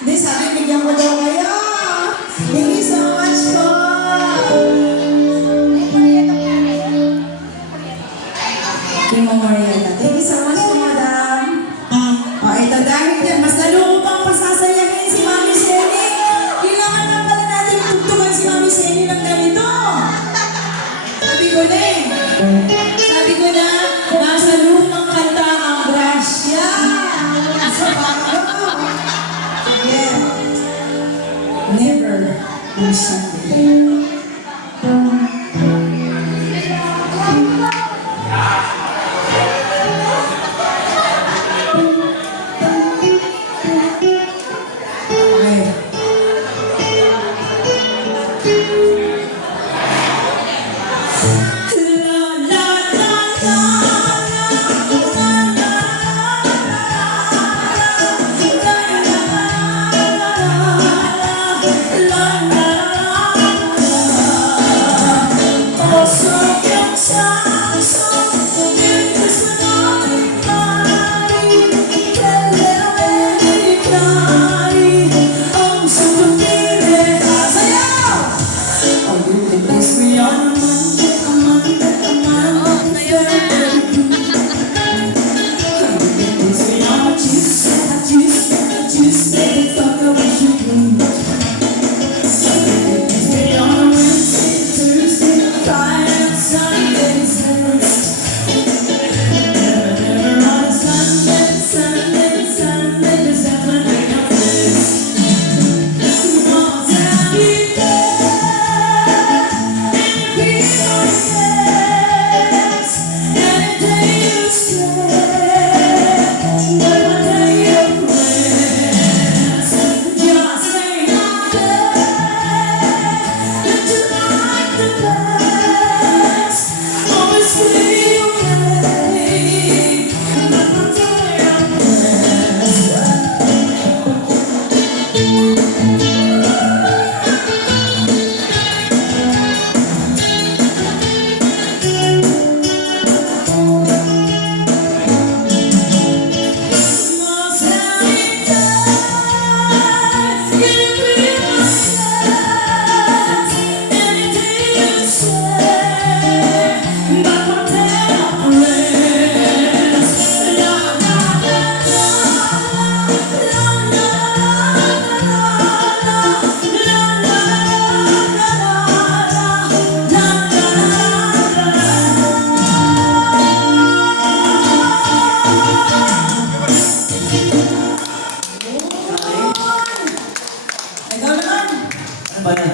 Hindi, sabi, bigyan ko daw kayo. Thank you so much po. King Marietta. Thank you so much po, madam. Ito dahil yan, mas lalo pang pasasayahin si Mami Seni. Kailangan na pala natin tugtugan si Mami Seni ng ganito. Sabi ko na eh. Sabi ko na, nasa lumang kanta ang grasya. Sa bago. Yeah. Never will someday.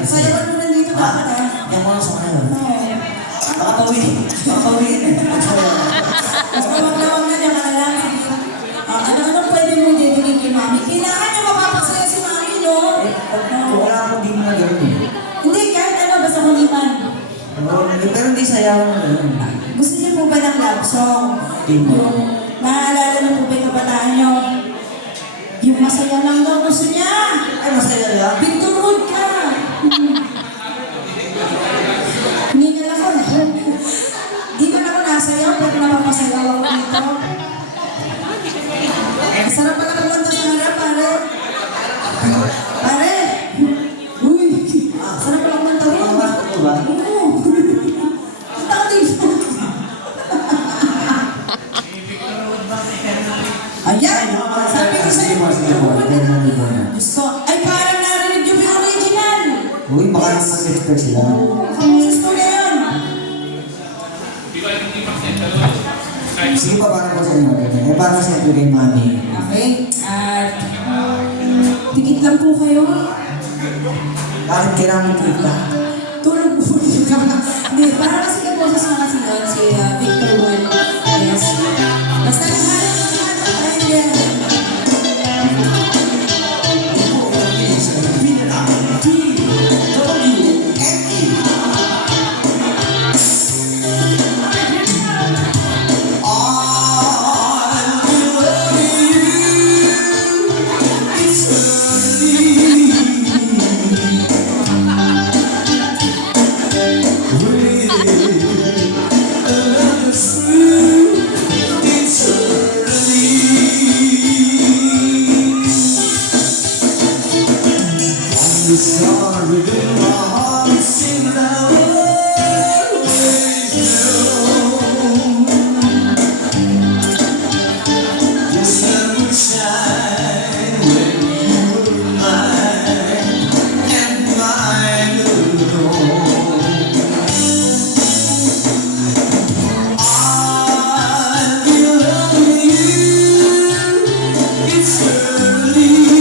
Sayawan mo nandito dapat ah. Yan mo lang sa mga yun. Baka pawin. Basta wag na niya ka lang. Ano pwede mong dedicate kay Mami? Kailangan niya mapapasaya si Mami, no? Wala akong di mo na gawin. Hindi, kahit ano, basta kulipan. Pero hindi sayawan mo ganun. Gusto niyo po ba ng love song? Yung Maaalala na po ba yung kabataan niyo? Yung masaya lang daw gusto niya. ay masaya lang. Victor Wood ka. Ningal ako. Di ba na ako nasayaw pero napapasayaw ako dito? Sarap pala kumanta sa harap, pare. Pare! Uy! Sarap pala kumanta rin. Ito ba? Oo. Kita ko dito. Ayan! Sabi ko sa'yo. Diyos ko, ay parang narinig yung original. Uy, baka nang mag-expect sila. Kamusta po na yun? Sige pa, parang ko sa inyo. Parang siyempre kay Mami. Okay, at tikit lang po kayo. Bakit kailangan kita? Tulog po ka. Hindi, parang kasi ka boses na kasi yun, si Victor Wood. Yes. Basta lahat. Ay, yeah. Free. the song within my heart sings out always know. The sun would shine when you were mine and mine alone. I feel loving you. It's early.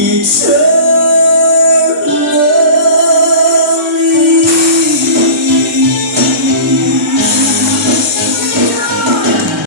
It's